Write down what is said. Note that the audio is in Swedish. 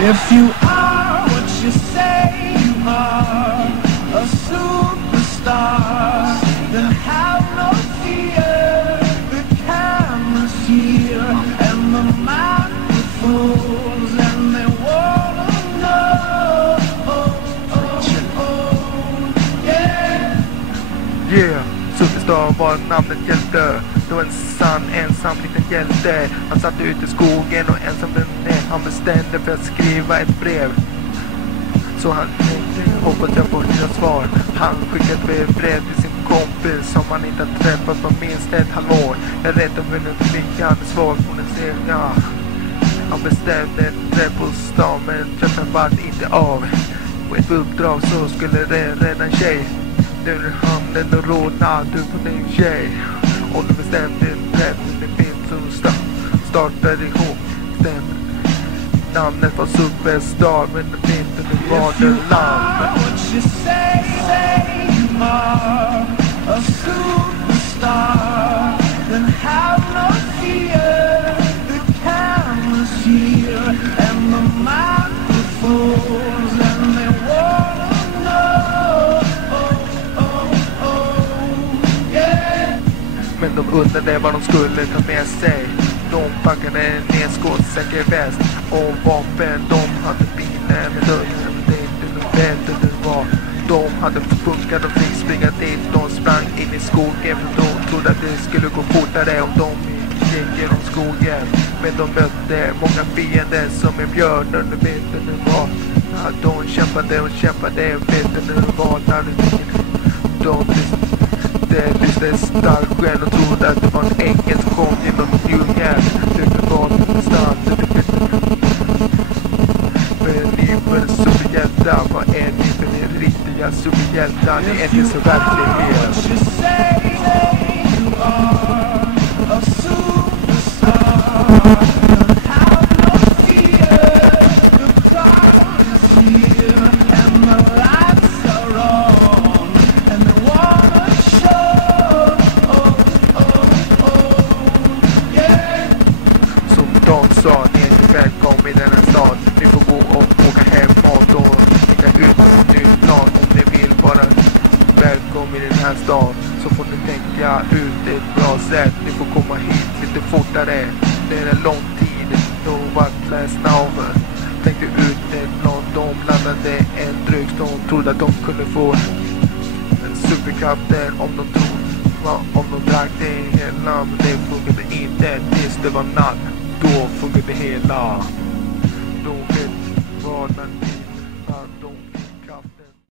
If you are what you say you are, a superstar, then have no fear. The camera's here and the microphones, and they wanna know. Yeah, superstar var namnet hjälte. Det var en sann, ensam liten hjälte. Han satt ute i skogen och ensam den ner. Han bestämde för att skriva ett brev. Så han hoppas jag får dina svar. Han skickade ett brev till sin kompis som han inte har träffat på minst ett halvår. Jag rätt över den fick han svar på den senare. Han bestämde ett träff på stan, men träffen var inte av. På ett uppdrag så skulle det rädda en tjej. Nu är handen och rådna du på din tjej. Och du bestämde en träff, det finns som startade ihop. Namnet var Superstar, men det finns inte var det land. What you say you are, a superstar, then have no fear. The camera's here and the microphones, and they wanna know. Yeah. Men de undrade vad de skulle ta med sig. De packade ner skottsäker väst och vapen. De hade bilar med dörren, men det är inte bättre det var. De hade funkat och fick springa dit. De sprang in i skogen för de trodde att det skulle gå fortare om de gick genom skogen. Men de mötte många fiender som en björn under vintern det var. Ja, de kämpade och kämpade, vet du det var när de lyste starkt själv och trodde att det var en ängel som kom genom djungeln. Det var någonstans. Men ni för superhjältar, vad är ni för ni riktiga superhjältar? Ni är inte så verklighet. De sa, ni är inte välkommen i denna stad. Ni får gå och åka hem och då tänka ut på en ny plan. Om ni vill vara välkommen i den här stan så får ni tänka ut ett bra sätt. Ni får komma hit lite fortare. Det är en lång tid, då var ledsna över. Tänkte ut en plan, de blandade en dryck. De trodde att de kunde få superkrafter om de drack det hela. Men det funkade inte tills det var natt. Då funkar det hela. Då vet vad man